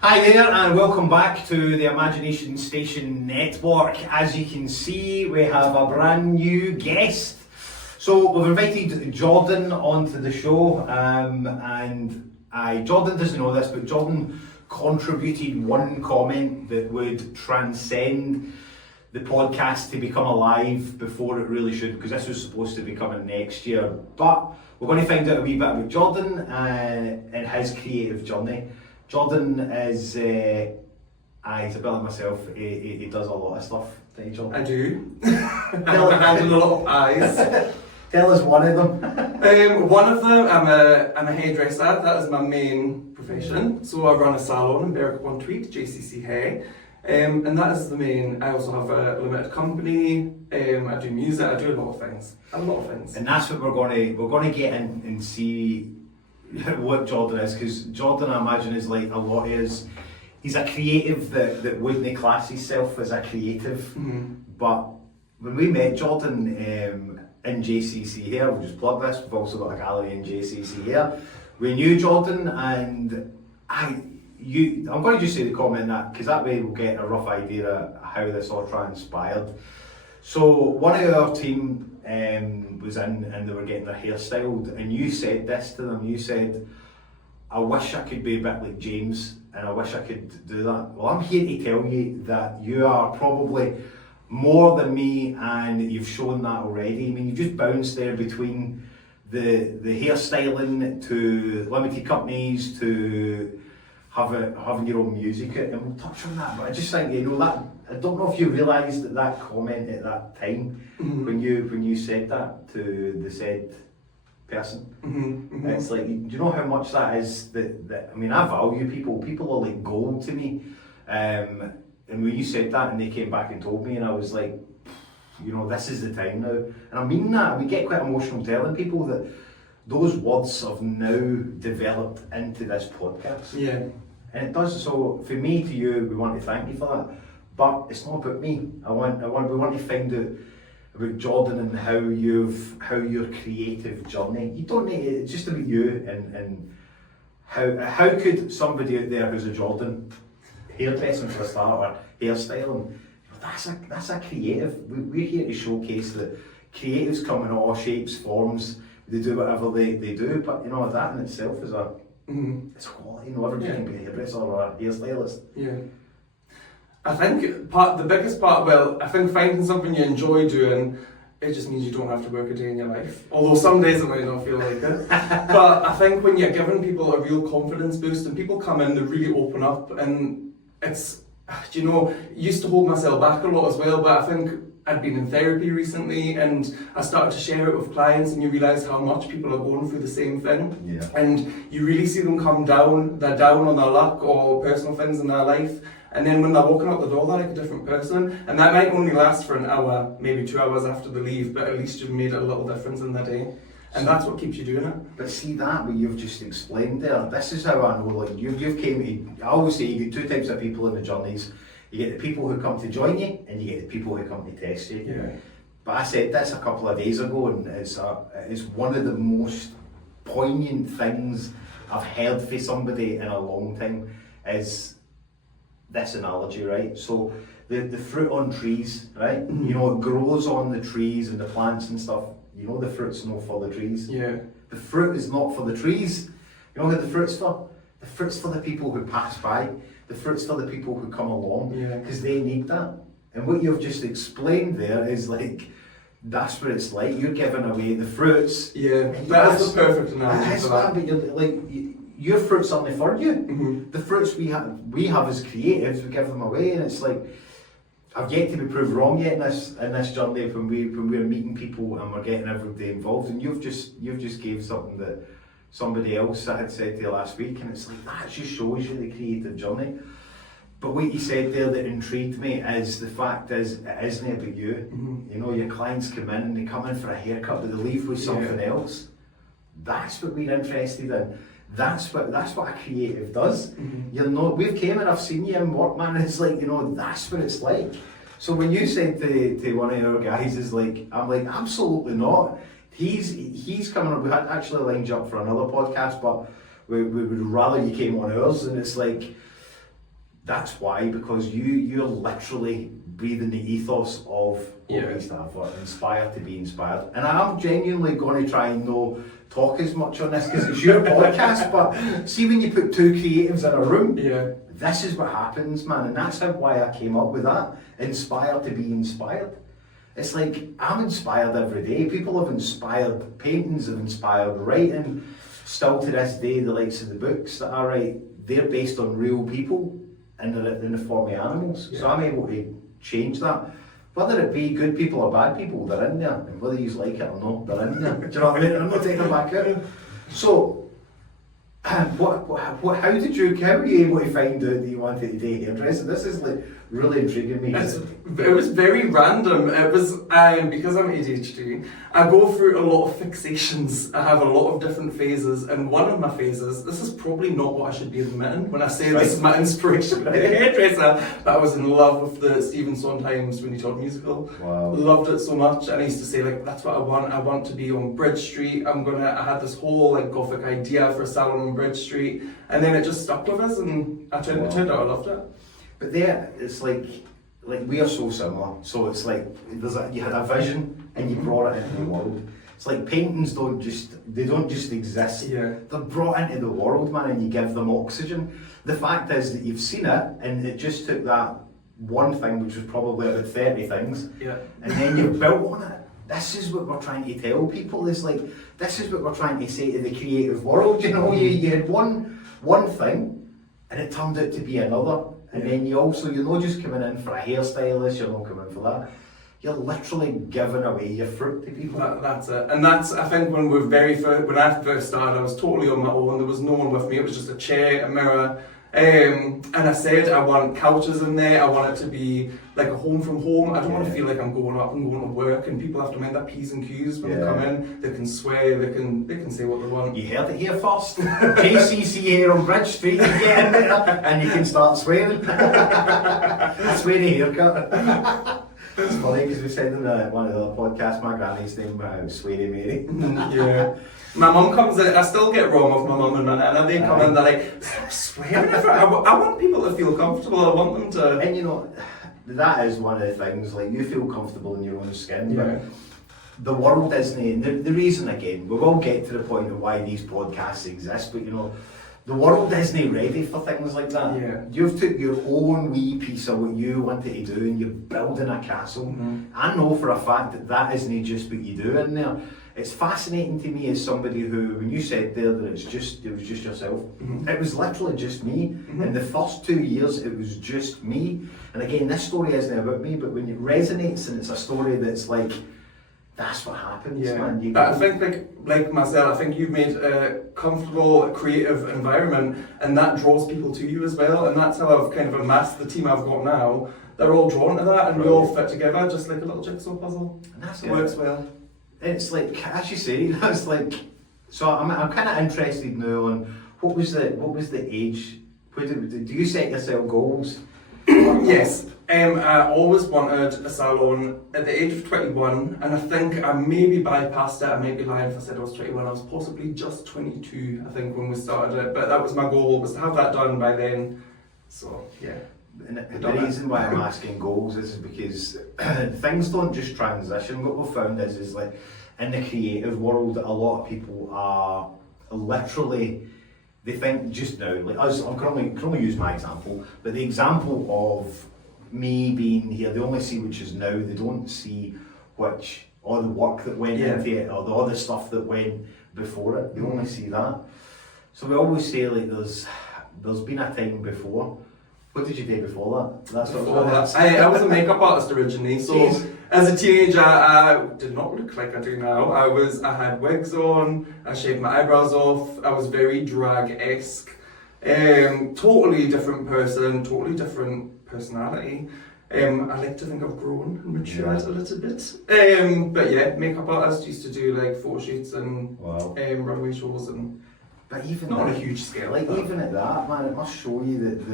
Hi there and welcome back to the Imagination Station Network. As you can see, we have a brand new guest. So we've invited Jordan onto the show Jordan doesn't know this, but Jordan contributed one comment that would transcend the podcast to become alive before it really should, because this was supposed to be coming next year. But we're going to find out a wee bit about Jordan and his creative journey. Jordan is, he's a bit like myself, he does a lot of stuff, don't you, Jordan? I do. I do a lot of pies. Tell us one of them. One of them, I'm a hairdresser, that is my main profession. So I run a salon in Berwick-upon-Tweed, JCC Hair. And that is the main. I also have a limited company, I do music, I do a lot of things. And that's what we're going to get in and see what Jordan is, because Jordan, I imagine, is like a lot of us. He's a creative that wouldn't class himself as a creative. Mm-hmm. But when we met Jordan in JCC here, we'll just plug this, we've also got a gallery in JCC here. We knew Jordan, and I'm going to just say the comment that, because that way we'll get a rough idea of how this all transpired. So one of our team was in and they were getting their hair styled, and you said this to them, you said, I wish I could be a bit like James and I wish I could do that. Well, I'm here to tell you that you are probably more than me, and you've shown that already. I mean, you just bounced there between the hairstyling to limited companies to having your own music, and we'll touch on that. But I just think, that I don't know if you realised that comment at that time, mm-hmm. when you said that to the said person. Mm-hmm. Mm-hmm. It's like, do you know how much that is? That I mean, I value people. People are like gold to me. And when you said that, and they came back and told me, and I was like, this is the time now. And I mean that. We get quite emotional telling people that those words have now developed into this podcast. Yeah. And it does. So for me, to you, we want to thank you for that. But it's not about me. We want to find out about Jordan and how your creative journey. You don't need it's just about you and how could somebody out there who's a Jordan, hairdressing for a start, or hairstyling, that's a creative. We're here to showcase that creatives come in all shapes, forms. They do whatever they do, but that in itself is it's a quality. Everybody can be a hairdresser or a hairstylist. Yeah. I think the biggest part, I think finding something you enjoy doing, it just means you don't have to work a day in your life. Although some days it might not feel like it. But I think when you're giving people a real confidence boost and people come in, they really open up, and it's, used to hold myself back a lot as well, but I think I'd been in therapy recently and I started to share it with clients, and you realise how much people are going through the same thing. Yeah. And you really see them come down, they're down on their luck or personal things in their life, and then when they're walking out the door, they're like a different person. And that might only last for an hour, maybe 2 hours after they leave, but at least you've made a little difference in their day. And that's what keeps you doing it. But see that, what you've just explained there, this is how I know, like, you've came to, I always say you get two types of people in the journeys. You get the people who come to join you, and you get the people who come to test you. Yeah. But I said this a couple of days ago, and it's one of the most poignant things I've heard from somebody in a long time, is this analogy, right? So the fruit on trees, right? Mm-hmm. It grows on the trees and the plants and stuff. The fruit's not for the trees. Yeah. The fruit is not for the trees. You know who the fruit's for? The fruit's for the people who pass by. The fruit's for the people who come along, because they need that. And what you've just explained there is like, that's what it's like. You're giving away the fruits. Yeah, that's the perfect analogy for that. But your fruits aren't for you. Mm-hmm. The fruits we have as creatives, we give them away, and it's like, I've yet to be proved wrong yet in this journey when we're meeting people and we're getting everybody involved. And you've just gave something that somebody else that had said to you last week, and it's like, that just shows you the creative journey. But what you said there that intrigued me is the fact is, it isn't about you. Mm-hmm. Your clients come in and they come in for a haircut, but they leave with something else. That's what we're interested in. That's what a creative does. Mm-hmm. We've came and I've seen you in work, man, and it's like, that's what it's like. So when you said to one of our guys, I'm like, absolutely not. He's coming up. We had actually lined you up for another podcast, but we would rather you came on ours. And it's like, That's why, because you're literally breathing the ethos of what we stand for, inspire to be inspired. And I'm genuinely going to try and not talk as much on this because it's your podcast, but see when you put two creatives in a room, this is what happens, man. And that's why I came up with that, inspire to be inspired. It's like, I'm inspired every day. People have inspired paintings, have inspired writing. Still to this day, the likes of the books that I write, they're based on real people in the form of animals. So I'm able to change that. Whether it be good people or bad people, they're in there. And whether you like it or not, they're in there. Do you know what I mean? I'm not taking them back out. So, how were you able to find out that you wanted to do hairdressing? This is like really intriguing me. It was very random. It was because I'm ADHD, I go through a lot of fixations. I have a lot of different phases, and one of my phases, this is probably not what I should be admitting when I say this is my inspiration for the hairdresser, but I was in love with the Stephen Sondheim's When You Talk musical. Wow. Loved it so much, and I used to say like, that's what I want. I want to be on Bridge Street. I had this whole like gothic idea for a salon on Bridge Street, and then it just stuck with us, and it turned out I loved it. But there, it's like we are so similar. So it's like you had a vision and you brought it into the world. It's like paintings don't just exist. They're brought into the world, man, and you give them oxygen. The fact is that you've seen it, and it just took that one thing, which was probably about 30 things, and then you've built on it. This is what we're trying to tell people. It's like, this is what we're trying to say to the creative world. You know, you had one thing, and it turned out to be another. And then you're not just coming in for a hairstylist, you're not coming for that. You're literally giving away your fruit to people. That's it. And that's, I think, when I first started, I was totally on my own. There was no one with me. It was just a chair, a mirror. And I said, I want couches in there. I want it to be like a home from home. I don't want to feel like I'm going up and going to work, and people have to mind their P's and Q's when they come in. They can swear, they can say what they want. You heard it here first. JCC here on Bridge Street. You get in there and you can start swearing. I swear a haircut. It's funny because we said in one of the other podcasts, my granny's name was Sweary Mary. My mum comes in, I still get wrong with my mum and my nana. They come in, they're like, stop swearing. I want people to feel comfortable. I want them to. And you know, that is one of the things, like, you feel comfortable in your own skin. But the world isn't, the reason, again, we will get to the point of why these podcasts exist, but you know, the world isn't ready for things like that. You've took your own wee piece of what you wanted to do and you're building a castle. I know for a fact that isn't just what you do in there. It's fascinating to me as somebody who, when you said there that it was just yourself, it was literally just me. In the first 2 years, it was just me. And again, this story isn't about me, but when it resonates and it's a story that's like, that's what happens, man. But I think, like myself, I think you've made a comfortable, creative environment, and that draws people to you as well. And that's how I've kind of amassed the team I've got now. They're all drawn to that, and we all fit together just like a little jigsaw puzzle. And that's it works well. It's like, as you say, that's like. So I'm kind of interested now on what was the age? Do you set yourself goals? Yes. I always wanted a salon at the age of 21, and I think I maybe bypassed it. I might be lying if I said I was 21. I was possibly just 22, I think, when we started it. But that was my goal, was to have that done by then. So, yeah. And the reason why I'm asking goals is because things don't just transition. What we've found is like, in the creative world, a lot of people are literally, they think just now, like us, I can only use my example, but the example of me being here, they only see which is now, they don't see all the work that went into it, or all the stuff that went before it, they only see that. So we always say, like, there's been a time before. What did you do before that? I was a makeup artist originally, so as a teenager I did not look like I do now. I had wigs on, I shaved my eyebrows off, I was very drag-esque. Totally different person, totally different personality. I like to think I've grown and matured a little bit. But yeah, makeup artist, used to do like photo shoots and runway shows, and but even not on a huge scale. Like even at that, man, it must show you that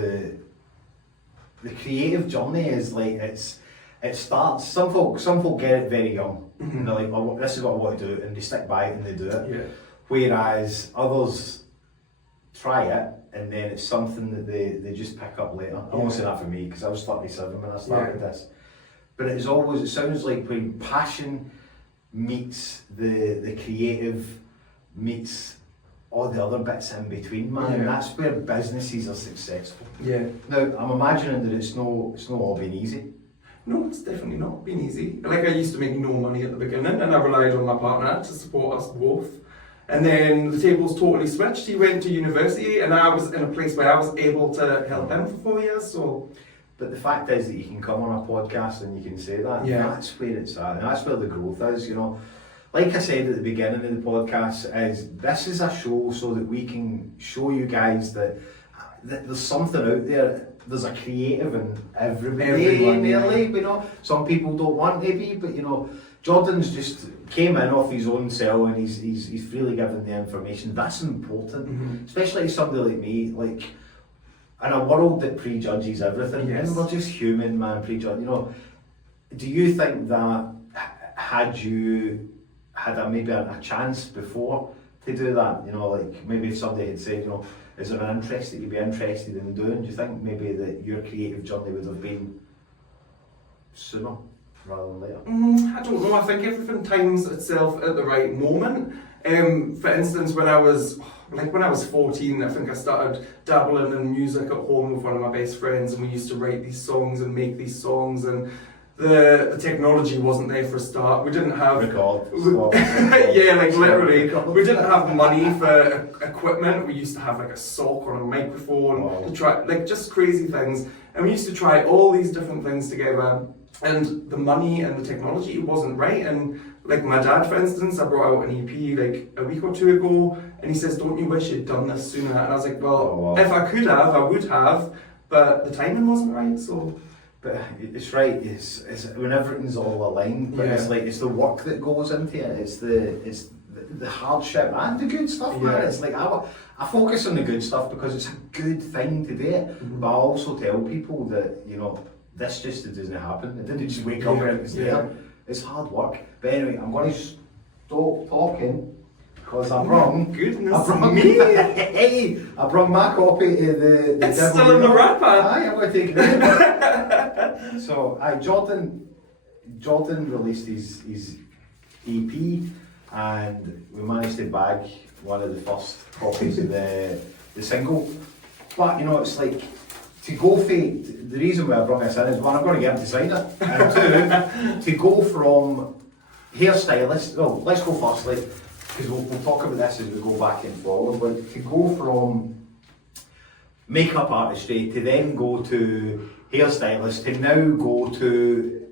the creative journey is like it starts. Some folk get it very young, and they're like, oh, this is what I want to do, and they stick by it and they do it. Whereas others try it, and then it's something that they just pick up later. I won't say that for me, because I was 37 when I started this. But it sounds like when passion meets the creative, meets all the other bits in between, man. And that's where businesses are successful. Yeah. Now, I'm imagining that it's not all been easy. No, it's definitely not been easy. Like, I used to make no money at the beginning, and I relied on my partner to support us both. And then the tables totally switched. He went to university, and I was in a place where I was able to help him for 4 years. So, but the fact is that you can come on a podcast and you can say that. Yeah. That's where it's at, and that's where the growth is. You know, like I said at the beginning of the podcast, this is a show so that we can show you guys that there's something out there. There's a creative in everybody in their life, you know. Some people don't want to be, but you know, Jordan's just came in off his own cell, and he's freely given the information. That's important, especially somebody like me, like in a world that prejudges everything. Yes. And we're just human, man. Prejudge. You know, do you think that had you had maybe a chance before to do that? You know, like maybe if somebody had said, you know, is there an interest that you'd be interested in doing? Do you think maybe that your creative journey would have been sooner rather than later? I don't know. I think everything times itself at the right moment. For instance, when I was 14, I think I started dabbling in music at home with one of my best friends, and we used to write these songs and make these songs, and the technology wasn't there for a start. We didn't have yeah, like literally, we didn't have money for equipment. We used to have like a sock or a microphone to try, like just crazy things. And we used to try all these different things together. And the money and the technology wasn't right. And like my dad, for instance, I brought out an EP like a week or two ago, and he says, "Don't you wish you'd done this sooner?" And I was like, "Well, if I could have, I would have, but the timing wasn't right." So. But it's right. It's when everything's all aligned. But it's like it's the work that goes into it. It's the hardship and the good stuff, man. It's like I focus on the good stuff because it's a good thing to do it. But I also tell people that, you know, this just doesn't happen. It didn't just wake up and it's there. It's hard work. But anyway, I'm going to stop talking. Because I brought my copy of the It's still in the wrapper. Aye, I'm going to take it. So, Jordan released his EP, and we managed to bag one of the first copies of the single. But you know, it's like to go for the reason why I brought this in is one, I'm going to get him to sign it, and two, to go from hairstylist. Well, let's go firstly, because we'll talk about this as we go back and forward. But to go from makeup artistry to then go to hairstylist to now go to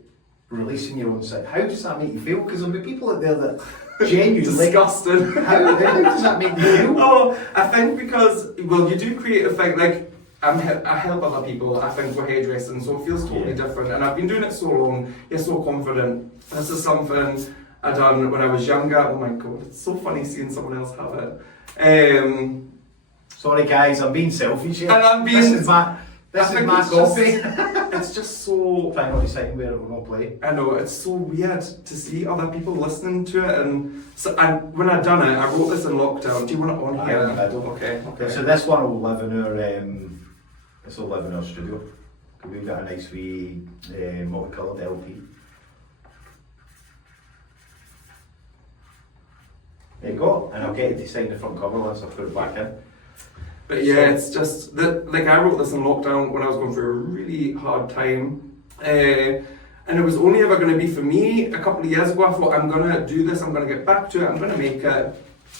releasing your own site, how does that make you feel? Because there'll be people out there that genuinely disgusting. How does that make you feel? Oh, I think because, well, you do creative thing, like I help other people, I think, for hairdressing, so it feels totally different, and I've been doing it so long, you're so confident. This is something I done when I was younger. Oh my god, it's so funny seeing someone else have it. Sorry guys, I'm being selfish here. And I'm being... This is my copy. It's just so... Trying not to sign where it will not play. I know, it's so weird to see other people listening to it, and so when I done it, I wrote this in lockdown. Do you want it on here? I don't. Okay. So this one will live in our studio. We've got a nice wee multicoloured LP. There you go, and I'll get you to sign the front cover once I put it back in. But yeah, it's just that, like, I wrote this in lockdown when I was going through a really hard time, and it was only ever going to be for me. A couple of years ago, I thought, I'm going to do this, I'm going to get back to it, I'm going to make it.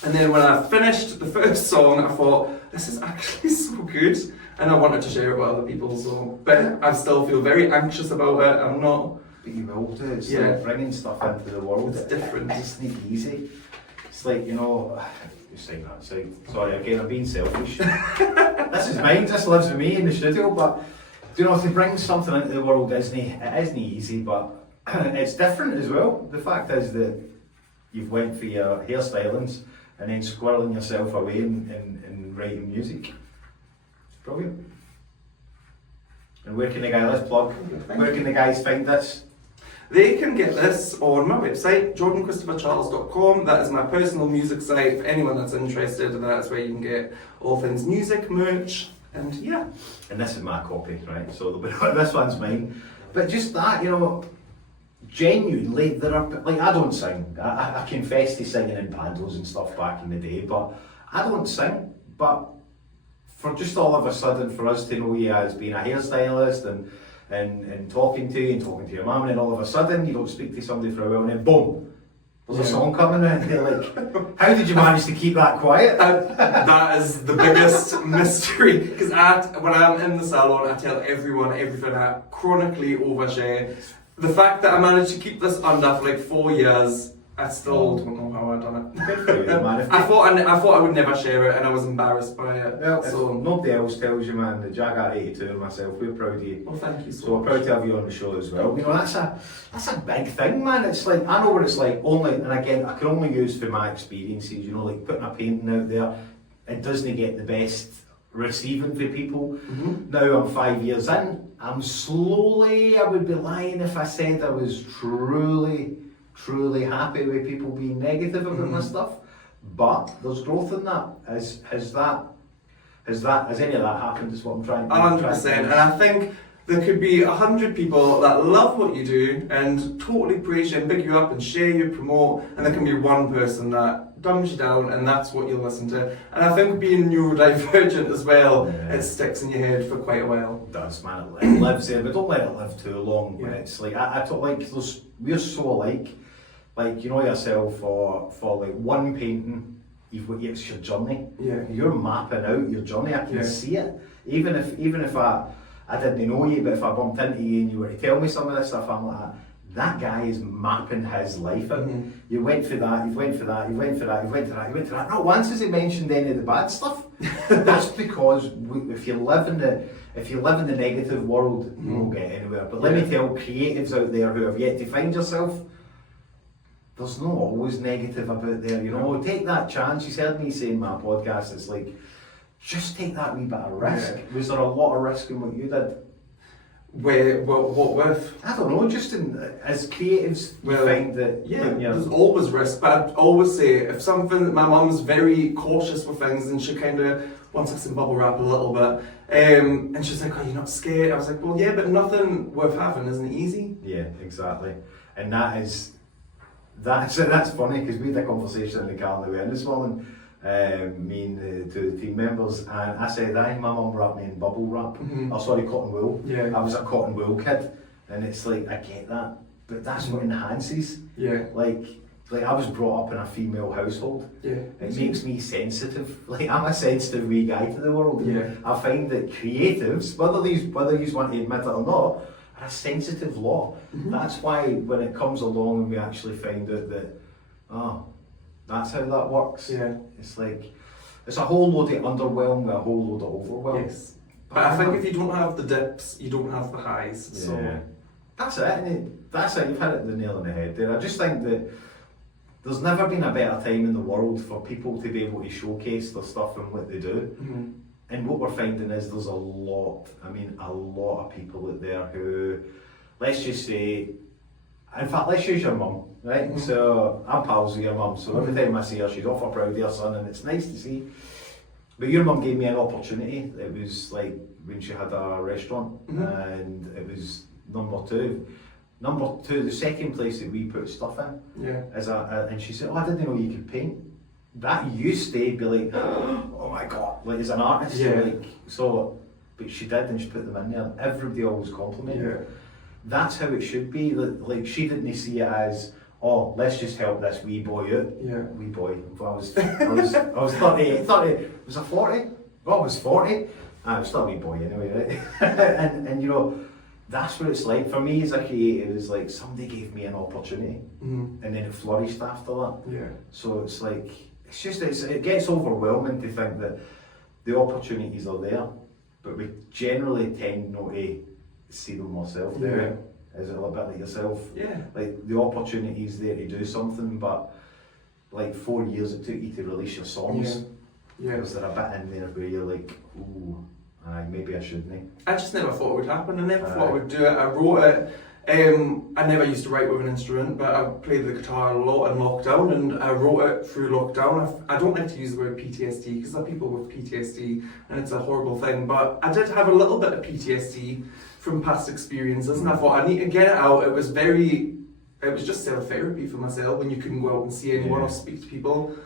And then when I finished the first song, I thought, this is actually so good, and I wanted to share it with other people. So, but I still feel very anxious about it. I'm not. But you will do. It's like bringing stuff into the world. It's different. It's not easy. It's like, you know, just saying that. So, sorry, again, I'm being selfish. This is mine. This lives with me in the studio. But you know, to bring something into the world isn't easy, but it's different as well. The fact is that you've went for your hairstylings and then squirreling yourself away in writing music. It's brilliant. And where can the guys, let's plug, where can the guys find this? They can get this on my website, jordanchristophercharles.com. That is my personal music site. For anyone that's interested, that's where you can get all things music, merch, and yeah. And this is my copy, right? So this one's mine. But just that, genuinely, there are, like, I don't sing. I confess to singing in bandos and stuff back in the day, but I don't sing. But for just all of a sudden, for us to know you as being a hairstylist and talking to you and talking to your mum, and then all of a sudden you don't speak to somebody for a while, and then boom, there's a song coming in, and you're like, how did you manage to keep that quiet? That is the biggest mystery, because when I'm in the salon, I tell everyone everything. I chronically overshare. The fact that I managed to keep this under for like 4 years, I still don't know how I done it. Good for you, man. I thought I would never share it, and I was embarrassed by it. Well, so if nobody else tells you, man, the Jaguar 82 and myself, we're proud of you. well, thank you so So we're much. proud to have you on the show as well. That's a big thing, man. It's like, I know what it's like, only, and again, I can only use for my experiences, like putting a painting out there, it doesn't get the best receiving for people. Mm-hmm. Now I'm 5 years in, I'm slowly, I would be lying if I said I was truly happy with people being negative about my stuff, but there's growth in that. Has any of that happened is what I'm trying to 100%, and I think there could be 100 people that love what you do and totally praise you and big you up and share you, promote, and there can be one person that dumbs you down and that's what you'll listen to. And I think being neurodivergent as well, it sticks in your head for quite a while. It does, man. It lives there, but don't let it live too long. Yeah. It's like, I don't like those, we're so alike. Like, yourself, for like one painting, it's your journey. Yeah. You're mapping out your journey. I can see it. Even if I didn't know you, but if I bumped into you and you were to tell me some of this stuff, I'm like, that guy is mapping his life out. Mm-hmm. You went for that, you went for that, you went for that, you went for that, you went for that. Not once has he mentioned any of the bad stuff. That's because if you live in the negative world, you won't get anywhere. But let me tell creatives out there who have yet to find yourself, there's no always negative about there, Take that chance. You heard me say in my podcast, it's like, just take that wee bit of risk. Yeah. Was there a lot of risk in what you did? What with? I don't know, just as creatives, we find that... Yeah, there's always risk, but I'd always say, if something, my mum's very cautious with things, and she kind of wants us to bubble wrap a little bit, and she's like, oh, you're not scared? I was like, well, yeah, but nothing worth having isn't easy. Yeah, exactly. And that's funny, because we had a conversation in the car on the way in this morning, me and the two team members, and I said, my mum wrapped me in bubble wrap, cotton wool. Yeah. I was a cotton wool kid, and it's like, I get that, but that's what enhances. Yeah. Like I was brought up in a female household. Yeah. It makes me sensitive. Like, I'm a sensitive wee guy to the world. Yeah. I find that creatives, whether you want to admit it or not, are a sensitive lot. Mm-hmm. That's why when it comes along and we actually find out that, that's how that works. Yeah. It's like, it's a whole load of underwhelm with a whole load of overwhelm. Yes. But I think if you don't have the dips, you don't have the highs. Yeah. So that's it, and that's it. You've hit the nail on the head there. I just think that there's never been a better time in the world for people to be able to showcase their stuff and what they do. Mm-hmm. And what we're finding is there's a lot of people out there who, let's just say, in fact, let's use your mum, right? Mm-hmm. So I'm pals with your mum, so every time I see her, she's awful proud of her son, and it's nice to see. But your mum gave me an opportunity. It was like when she had a restaurant, and it was number two, the second place that we put stuff in. Yeah. And she said, I didn't know you could paint. That used to be like, oh my god, like as an artist, but she did, and she put them in there. Everybody always complimented her. That's how it should be. Like, she didn't see it as, let's just help this wee boy out. Yeah. Wee boy. I was 30, was I 40? Well, I was 40. I was still a wee boy anyway, right? and that's what it's like. For me as a creative, it's like somebody gave me an opportunity, and then it flourished after that. Yeah. So it's like, it gets overwhelming to think that the opportunities are there, but we generally tend not to see them ourselves. There is it a bit like yourself? Yeah. Like, the opportunity's there to do something, but like 4 years it took you to release your songs. Yeah. Was there a bit in there where you're like, ooh, maybe I shouldn't? I just never thought it would happen. I never thought I would do it. I wrote it I never used to write with an instrument, but I played the guitar a lot in lockdown, and I wrote it through lockdown. I don't like to use the word PTSD because there are people with PTSD and it's a horrible thing, but I did have a little bit of PTSD from past experiences, and I thought I need to get it out. It was just self-therapy for myself when you couldn't go out and see anyone or speak to people.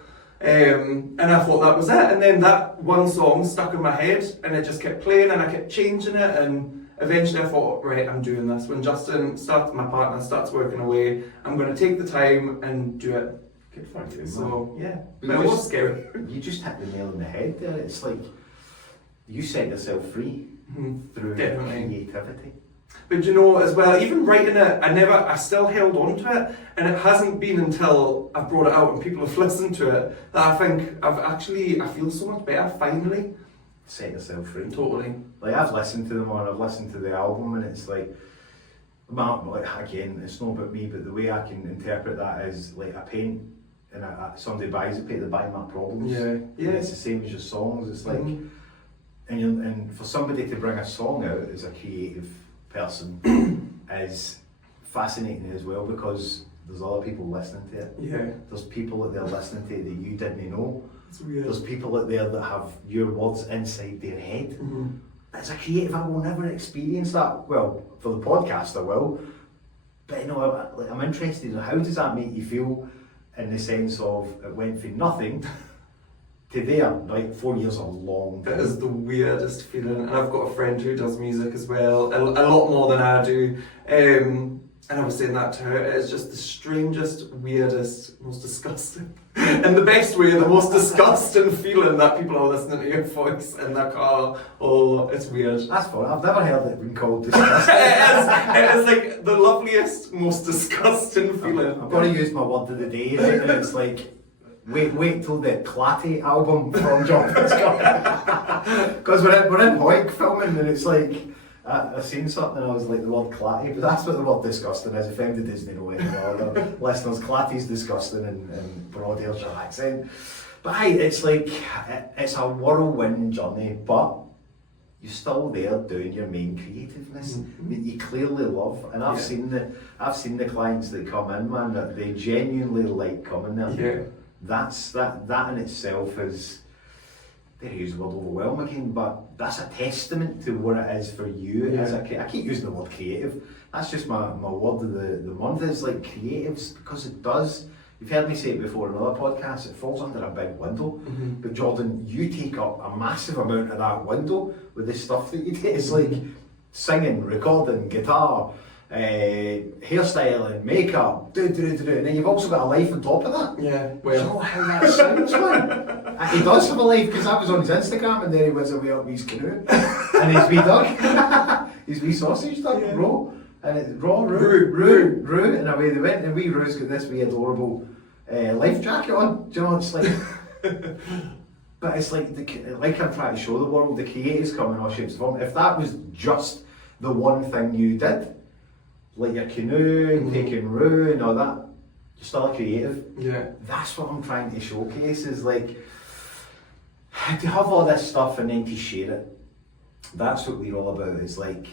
And I thought that was it, and then that one song stuck in my head and it just kept playing and I kept changing it, and eventually I thought, right, I'm doing this. When my partner starts working away, I'm going to take the time and do it. Good for you. So yeah, but it was scary. You just hit the nail on the head there. It's like you set yourself free through creativity. But you know, as well, even writing it, I still held on to it, and it hasn't been until I've brought it out and people have listened to it that I think I feel so much better finally. Set yourself free. Totally. Like I've listened to them and I've listened to the album, and it's like, again, it's not about me, but the way I can interpret that is like I paint and somebody buys it, they buy my problems. Yeah. And it's the same as your songs. It's like, and for somebody to bring a song out as a creative person is fascinating as well, because there's other people listening to it. Yeah. There's people that they're listening to that you didn't know. It's weird. There's people out there that have your words inside their head. As a creative, I will never experience that. Well, for the podcast I will, but you know, I'm interested in how does that make you feel, in the sense of it went from nothing to there. Like 4 years are a long time. It is the weirdest feeling, and I've got a friend who does music as well, a lot more than I do. And I was saying that to her, it's just the strangest, weirdest, most disgusting, in the best way, the most disgusting feeling that people are listening to your voice in their car. Oh, it's weird. That's fun. I've never heard it being called disgusting. it is like the loveliest, most disgusting feeling. I've got to use my word of the day, right? And it's like, wait till the Clatty album from Jonathan's coming. Because we're in Hoyk filming, and it's like, I seen something and I was like, the word Clatty, but that's what the word disgusting is. If anybody doesn't know it, listeners, Clatty's disgusting in broad Ayrshire accent. But it's like, it's a whirlwind journey, but you're still there doing your main creativeness that you clearly love. And I've seen the clients that come in, man, that they genuinely like coming there. Yeah. That in itself is, they use the word overwhelm again, but that's a testament to what it is for you. As I keep using the word creative. That's just my word of the month. Is like creatives, because it does. You've heard me say it before in other podcasts. It falls under a big window. But Jordan, you take up a massive amount of that window with the stuff that you do. It's like singing, recording, guitar, hairstyling, makeup, and then you've also got a life on top of that. Yeah, well, you know how that sounds, man. He does have a life, because I was on his Instagram and there he was away up with his canoe and his wee dog, his wee sausage dog, raw, and it's raw, Roo, and away they went, and wee Roo's got this wee adorable life jacket on. Do you know, it's like, but it's like, like I'm trying to show the world, the creatives come in all shapes and forms. If that was just the one thing you did, like your canoe and taking Roo and all that, you're still a creative. Yeah. That's what I'm trying to showcase, is like, to have all this stuff and then to share it. That's what we're all about. Is like,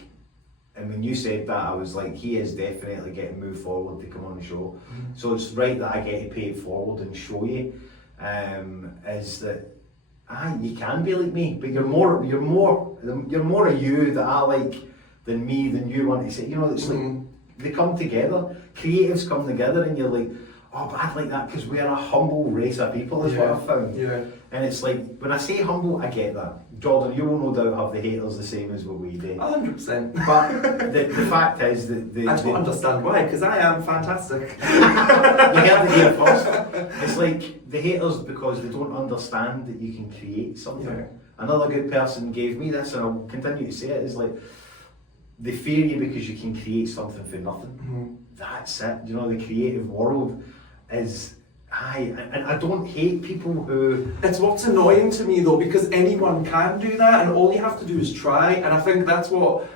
and when you said that, I was like, he is definitely getting moved forward to come on the show. So it's right that I get to pay it forward and show you, is that you can be like me, but you're more of you that I like than me, than you want to say. You know, it's like, they come together, creatives come together, and you're like, oh, but I'd like that, because we're a humble race of people, is what I've found. Yeah. And it's like, when I say humble, I get that. Jordan, you will no doubt have the haters the same as what we do. 100%. But the fact is that I don't understand why, because I am fantastic. You heard it here first. It's like the haters, because they don't understand that you can create something. Yeah. Another good person gave me this, and I'll continue to say it, is like, they fear you because you can create something for nothing. That's it. You know, the creative world is, and I don't hate people who... It's what's annoying to me though, because anyone can do that, and all you have to do is try. And I think that's what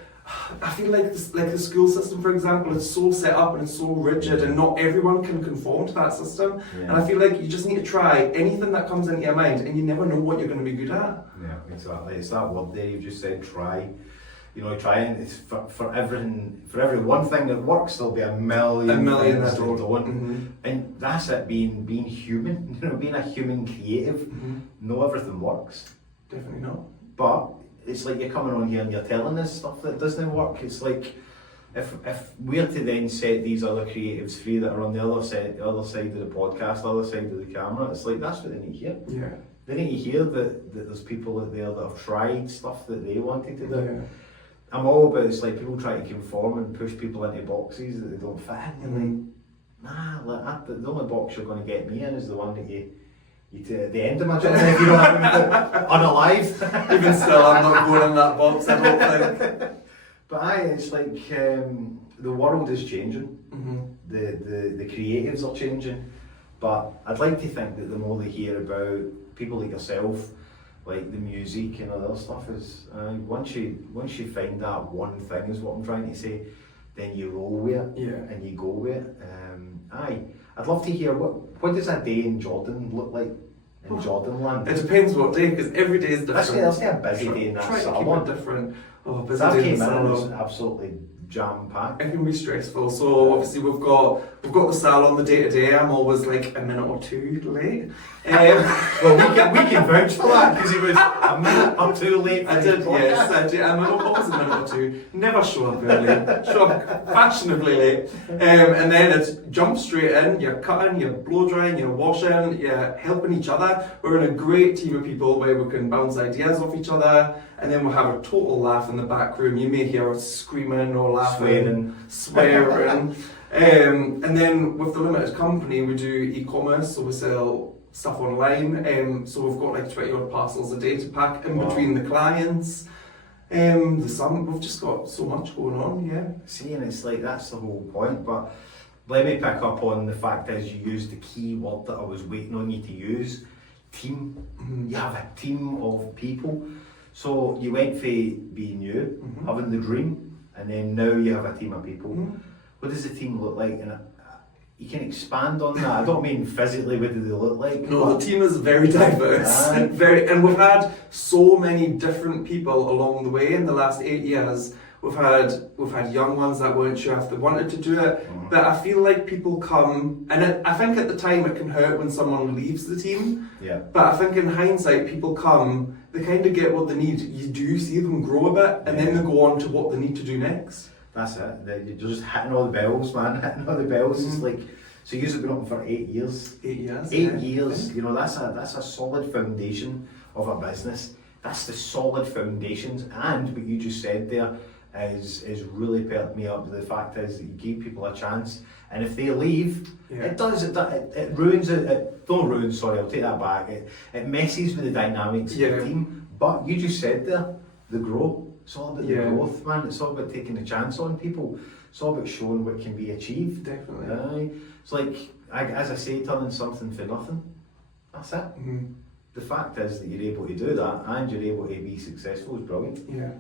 I feel like. The school system, for example, is so set up and it's so rigid, and not everyone can conform to that system. Yeah. And I feel like you just need to try anything that comes into your mind, and you never know what you're going to be good at. Yeah, exactly. It's that word there you've just said, try. you know, trying it's for everything, for every one thing that works, there'll be a million that things don't. that don't. And that's it, being human, you know, being a human creative. Not everything works. Definitely not. But it's like you're coming on here and you're telling us stuff that doesn't work. It's like if we're to then set these other creatives free that are on the other side of the podcast, the other side of the camera, it's like that's what they need to hear. Yeah. They need to hear that there's people out there that have tried stuff that they wanted to do. Yeah. I'm all about it's like people try to conform and push people into boxes that they don't fit in. You're like, nah, like the only box you're going to get me in is the one that you at the end of my journey, if you know what I mean, unalive. Even still, I'm not going in that box, I don't think. But it's like the world is changing. The creatives are changing. But I'd like to think that the more they hear about people like yourself, like the music and other stuff, is once you find that one thing, is what I'm trying to say, then you roll with it and you go with it. I'd love to hear what does a day in Jordan look like in Jordan land? It depends what day, because every day is different. Let's say a busy day in that Try to salon. keep it different. Oh, busy That day came in the in and salon. was absolutely jam packed. It can be stressful. So obviously we've got the salon the day to day. I'm always like a minute or two late. Well, we can vouch for that because he was a minute or two late. I did, yes, I did. I'm always a minute or two. Never show up early. Show up fashionably late. And then it's jump straight in. You're cutting, you're blow drying, you're washing, you're helping each other. We're in a great team of people where we can bounce ideas off each other. And then we'll have a total laugh in the back room. You may hear us screaming or laughing, swearing. And then with the limited company, we do e-commerce, so we sell stuff online. So we've got like 20 odd parcels a day to pack in between the clients. We've just got so much going on, yeah. See, and it's like that's the whole point. But let me pick up on the fact is you used the key word that I was waiting on you to use. Team. You have a team of people. So you went for being you, having the dream, and then now you have a team of people. What does the team look like? And you can expand on that. I don't mean physically what do they look like. No, the team is very diverse. And we've had so many different people along the way in the last 8 years. We've had young ones that weren't sure if they wanted to do it, but I feel like people come, and I think at the time it can hurt when someone leaves the team. Yeah. But I think in hindsight, people come, they kind of get what they need. You do see them grow a bit, and then they go on to what they need to do next. That's it. You're just hitting all the bells, man. Hitting all the bells. It's like, so you've been open for 8 years. 8 years. 8 years. You know, that's a solid foundation of a business. That's the solid foundations, and what you just said there is really perked me up. The fact is that you give people a chance, and if they leave, it ruins it. Don't ruin. Sorry, I'll take that back. It messes with the dynamics of the team. But you just said there, the growth. It's all about the growth, man. It's all about taking a chance on people. It's all about showing what can be achieved. Definitely. It's like, as I say, turning something for nothing. That's it. The fact is that you're able to do that and you're able to be successful is brilliant. Yeah.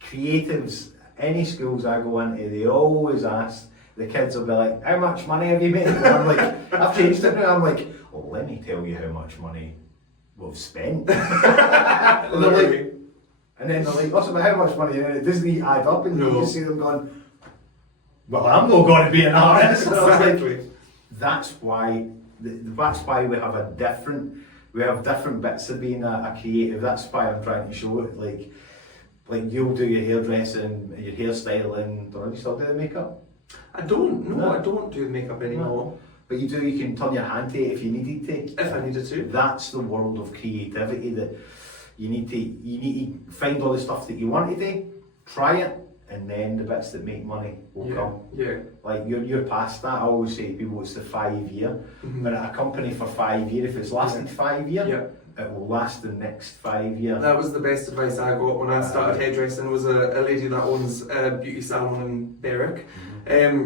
Creatives, any schools I go into, they always ask, the kids will be like, how much money have you made? And I'm like, I've changed it now. I'm like, well, let me tell you how much money we've spent. And then they're like, what's about how much money? And it doesn't add up, and you just see them going, well, I'm not going to be an artist. Exactly. That's why we have different bits of being a creative. That's why I'm trying to show it. Like you'll do your hairdressing, your hairstyling. Don't you still do the makeup? I don't. No, I don't do the makeup anymore. No. But you do. You can turn your hand to it if you needed to. If I needed to. That's the world of creativity. That you need to find all the stuff that you want to do, try it, and then the bits that make money will come. Yeah. Like you're past that. I always say to people it's the 5 year. But at a company for 5 years, if it's lasted 5 years, it will last the next 5 years. That was the best advice I got when I started hairdressing. Was a lady that owns a beauty salon in Berwick.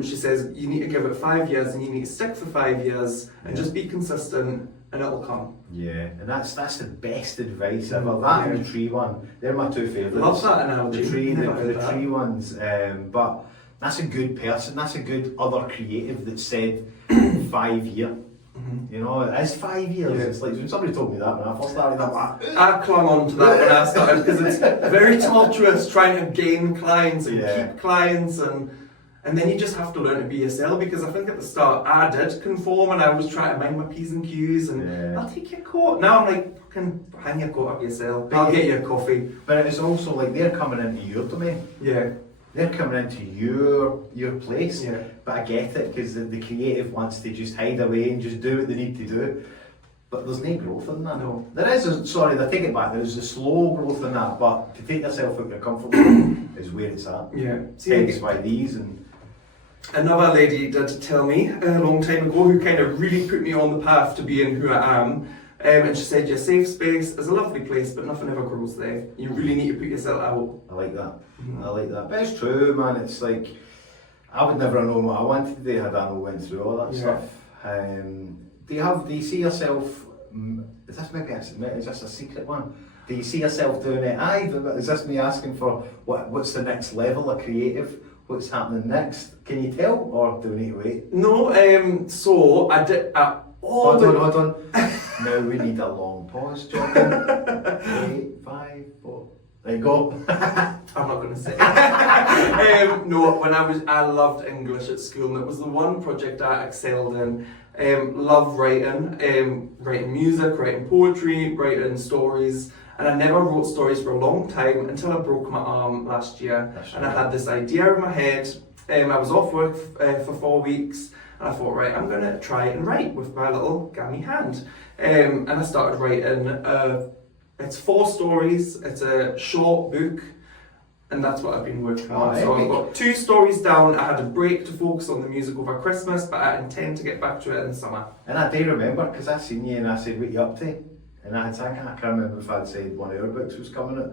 She says you need to give it 5 years and you need to stick for 5 years and just be consistent and it'll come. Yeah, and that's the best advice ever. That and the tree one, they're my two favourites. Love that analogy. The tree ones, but that's a good person. That's a good other creative that said 5 year. You know, it's 5 years. Yeah. It's like when somebody told me that when I first started, I'm like, I clung on to that when I started because it's very tumultuous trying to gain clients and keep clients and then you just have to learn to be yourself, because I think at the start I did conform and I was trying to mind my P's and Q's and I'll take your coat. Now I'm like, fucking hang your coat up yourself. I'll get you a coffee. But it's also like they're coming into your domain. Yeah. They're coming into your place. Yeah. But I get it, because the creative wants to just hide away and just do what they need to do. But there's no growth in that. No. There is, I take it back, there's a slow growth in that, but to take yourself out of your comfort zone is where it's at. Yeah. Hence why these and... Another lady did tell me a long time ago, who kind of really put me on the path to being who I am, and she said your safe space is a lovely place, but nothing ever grows there. You really need to put yourself out. I like that. I like that. But it's true, man. It's like, I would never have known what I wanted to do had I not went through all that stuff. Do you see yourself, is this a secret one? Do you see yourself doing it? Is this me asking for what's the next level of creative? What's happening next? Can you tell, or do we need to wait? No, so I did. Hold on. Now we need a long pause, Jordan. 8, 5, 4. There you go. I'm not going to say. No, when I loved English at school, and it was the one project I excelled in. Loved writing, writing music, writing poetry, writing stories. And I never wrote stories for a long time until I broke my arm last year. And I had this idea in my head. I was off work for 4 weeks, and I thought, right, I'm going to try and write with my little gammy hand. And I started writing. It's 4 stories. It's a short book, and that's what I've been working on. So I've got 2 stories down. I had a break to focus on the music over Christmas, but I intend to get back to it in the summer. And I do remember, because I seen you and I said, what you up to? And I can't remember if I'd said one of our books was coming out,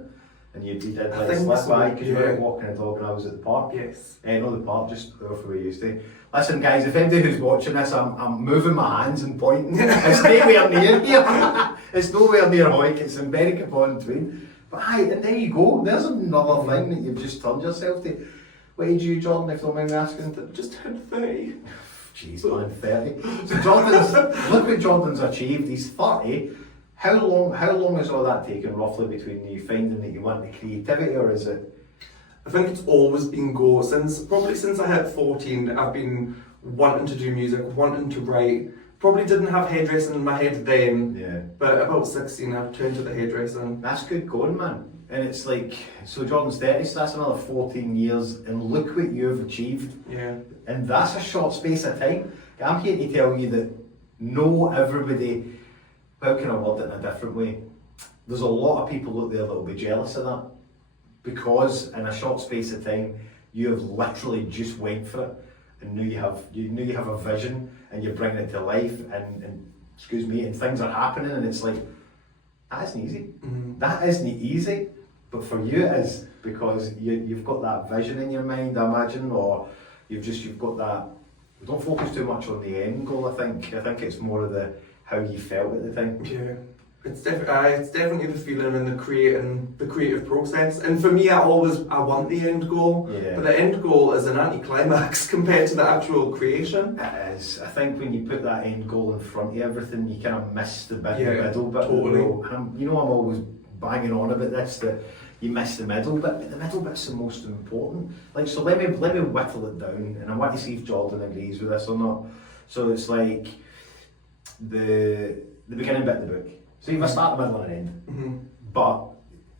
and you did let it slip by, because you were out walking the dog and I was at the park. Yes. Not the park, just off where we used to. Listen guys, if anybody who's watching this, I'm moving my hands and pointing. It's nowhere near here. It's nowhere near Hoyk, it's in Berwick upon Tween. But and there you go, there's another thing that you've just turned yourself to. What age are you, Jordan, if you don't mind me asking? Just turned 30. Jeez, man, 30. So look what Jordan's achieved, he's 30. How long has all that taken roughly between you finding that you want the creativity, or is it? I think it's always been probably since I hit 14, I've been wanting to do music, wanting to write. Probably didn't have hairdressing in my head then, but about 16 I turned to the hairdressing. That's good going, man. And it's like, so Jordan's 30, so that's another 14 years, and look what you've achieved. Yeah. And that's a short space of time. I'm here to tell you that everybody, how can I word it in a different way? There's a lot of people out there that will be jealous of that, because in a short space of time, you have literally just went for it, and you have a vision, and you're bringing it to life, and things are happening, and it's like, that isn't easy. Mm-hmm. That isn't easy, but for you it is, because you've got that vision in your mind, I imagine, or you've got that. Don't focus too much on the end goal. I think it's more of the how you felt at the time. Yeah, it's definitely the feeling and the creative process. And for me, I want the end goal, but the end goal is an anticlimax compared to the actual creation. It is. I think when you put that end goal in front of everything, you kind of miss the bit, the middle bit. Totally. And I'm always banging on about this, that you miss the middle bit, but the middle bit's the most important. Like, so let me whittle it down, and I want to see if Jordan agrees with this or not. So it's like the beginning bit of the book. So you have a start, a middle, and an end. But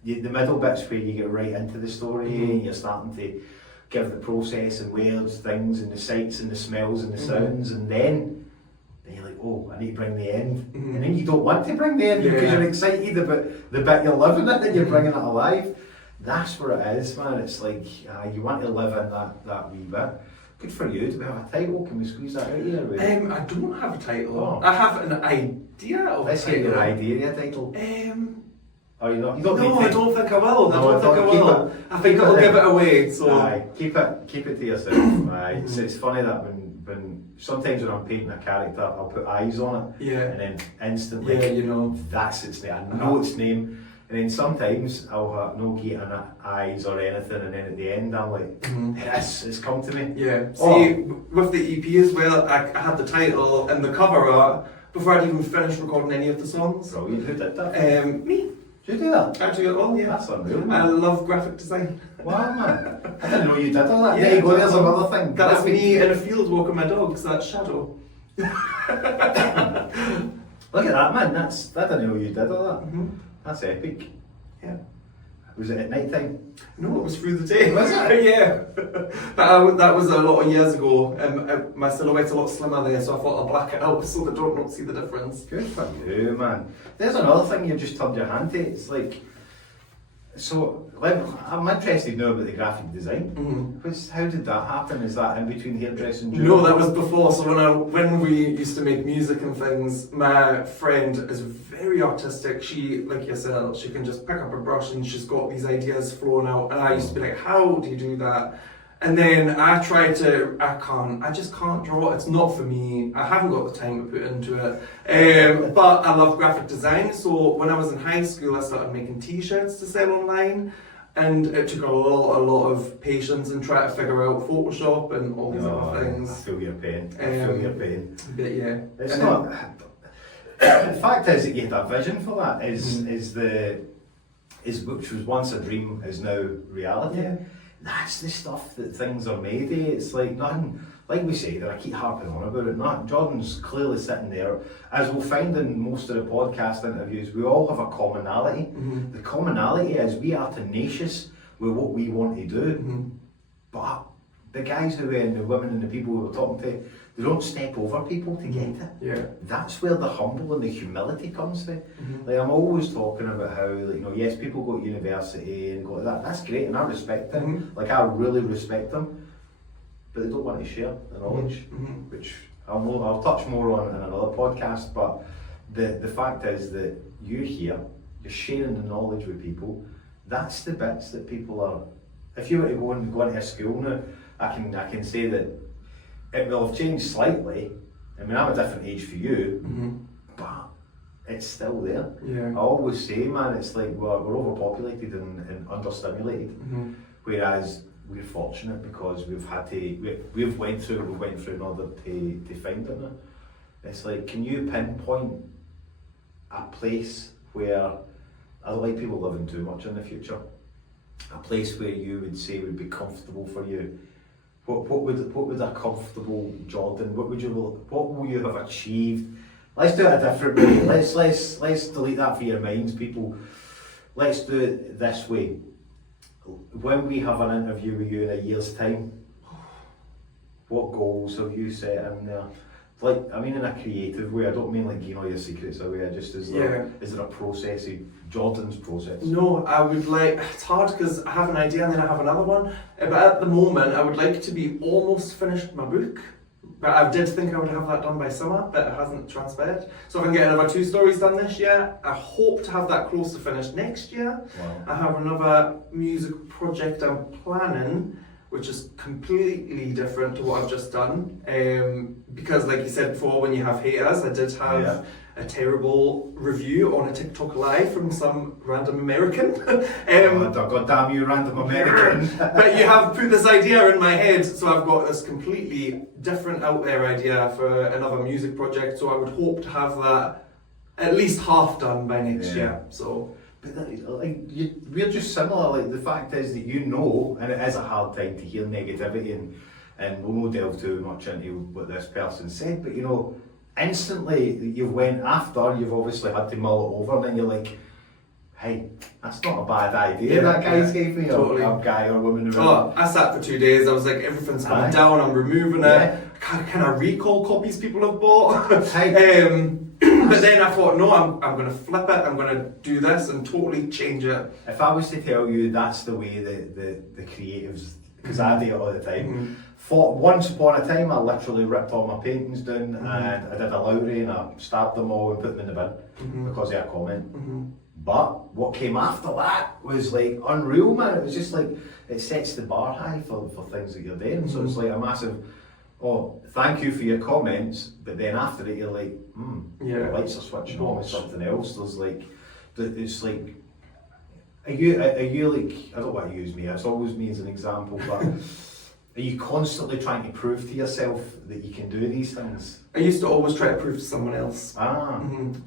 the middle bit's where you get right into the story, and you're starting to give the process and words, things, and the sights and the smells and the sounds, and then you're like, oh, I need to bring the end. And then you don't want to bring the end because you're excited about the bit you're living in and you're bringing it alive. That's where it is, man. It's like you want to live in that wee bit. Good for you. Do we have a title? Can we squeeze that out here? I don't have a title. Oh. I have an idea of Let's a title. Get your idea of a title. Oh, you don't no, I don't think I will. I think it'll give it away. So keep it to yourself. It's funny that when sometimes when I'm painting a character, I'll put eyes on it, and then instantly, that's its name. I know its name. And then sometimes I'll have no gate on eyes or anything, and then at the end I'm like, it's come to me. Yeah. See, with the EP as well, I had the title and the cover art before I'd even finished recording any of the songs. Brilliant. Who did that? Me. Did you do that? I do it all, yeah. That's unreal, I man. love graphic design. Wow, man. I didn't know you did all that. Yeah, There you go, there's another thing. That's me in a field walking my dogs, that shadow. Look at that, man. I didn't know you did all that. Mm-hmm. That's epic. Yeah. Was it at night time? No, it was through the day. Was it? Yeah. But that was a lot of years ago. My silhouette's a lot slimmer there, so I thought I'll black it out so they don't see the difference. Good for you, man. There's another thing you just turned your hand to. It's like, so I'm interested now about the graphic design. Mm-hmm. How did that happen? Is that in between hairdressing? No, that was before. So when we used to make music and things, my friend is very artistic. She, like you said, she can just pick up a brush and she's got these ideas flowing out. And I used to be like, how do you do that? And then I just can't draw. It's not for me. I haven't got the time to put into it. But I love graphic design. So when I was in high school, I started making t-shirts to sell online. And it took a lot of patience and try to figure out Photoshop and all these other things. I feel your pain. I feel your pain. But yeah. It's not. The fact is that you had a vision for that. Which was once a dream is now reality. Yeah. That's the stuff that things are made of. It's like nothing, like we say, that I keep harping on about it. Jordan's clearly sitting there, as we'll find in most of the podcast interviews, we all have a commonality. Mm-hmm. The commonality is we are tenacious with what we want to do. Mm-hmm. But the guys and the women and the people we were talking to, they don't step over people to get it. Yeah. That's where the humble and the humility comes from. Mm-hmm. Like I'm always talking about how, yes, people go to university and go to that. That's great, and I respect them. Mm-hmm. Like I really respect them, but they don't want to share the knowledge, Mm-hmm. which I'll touch more on in another podcast. But the fact is that you're here, you're sharing the knowledge with people. That's the bits that people are. If you were to go into a school now, I can say that it will have changed slightly. I mean, I'm a different age for you, Mm-hmm. but it's still there. Yeah. I always say, man, it's like we're overpopulated and understimulated, Mm-hmm. whereas we're fortunate because we've went through in order to find it now. It's like, can you pinpoint a place where, I don't like people living too much in the future, a place where you would say would be comfortable for you? What would a comfortable Jordan? What will you have achieved? Let's do it a different way. Let's delete that for your minds, people. Let's do it this way. When we have an interview with you in a year's time, what goals have you set in there? Like, I mean in a creative way. I don't mean like your secrets away. Is there a process, Jordan's process? No, I would like, it's hard because I have an idea and then I have another one. But at the moment, I would like to be almost finished my book. But I did think I would have that done by summer, but it hasn't transpired. So if I can get another 2 stories done this year, I hope to have that close to finished next year. Wow. I have another music project I'm planning, which is completely different to what I've just done. Because like you said before, when you have haters, I did have a terrible review on a TikTok live from some random American. God damn you, random American. But you have put this idea in my head, so I've got this completely different out there idea for another music project, so I would hope to have that at least half done by next year. So. But we're just similar. Like the fact is that and it is a hard time to hear negativity, and we'll not delve too much into what this person said. But instantly you've obviously had to mull it over, and then you're like, hey, that's not a bad idea. That guy's gave me, totally. Or guy or woman. I sat for 2 days. I was like, everything's coming down. I'm removing it. Can I recall copies people have bought? But then I thought, no, I'm going to flip it, I'm going to do this and totally change it. If I was to tell you that's the way the creatives, because I do it all the time, once upon a time I literally ripped all my paintings down and I did a Lowry and I stabbed them all and put them in the bin because of a comment. But what came after that was like unreal, man. It was just like, it sets the bar high for things that you're doing. So it's like a massive, thank you for your comments, but then after it you're like, the lights are switching on with something else. It's like, are you like, I don't want to use me, it's always me as an example, but Are you constantly trying to prove to yourself that you can do these things? I used to always try to prove to someone else.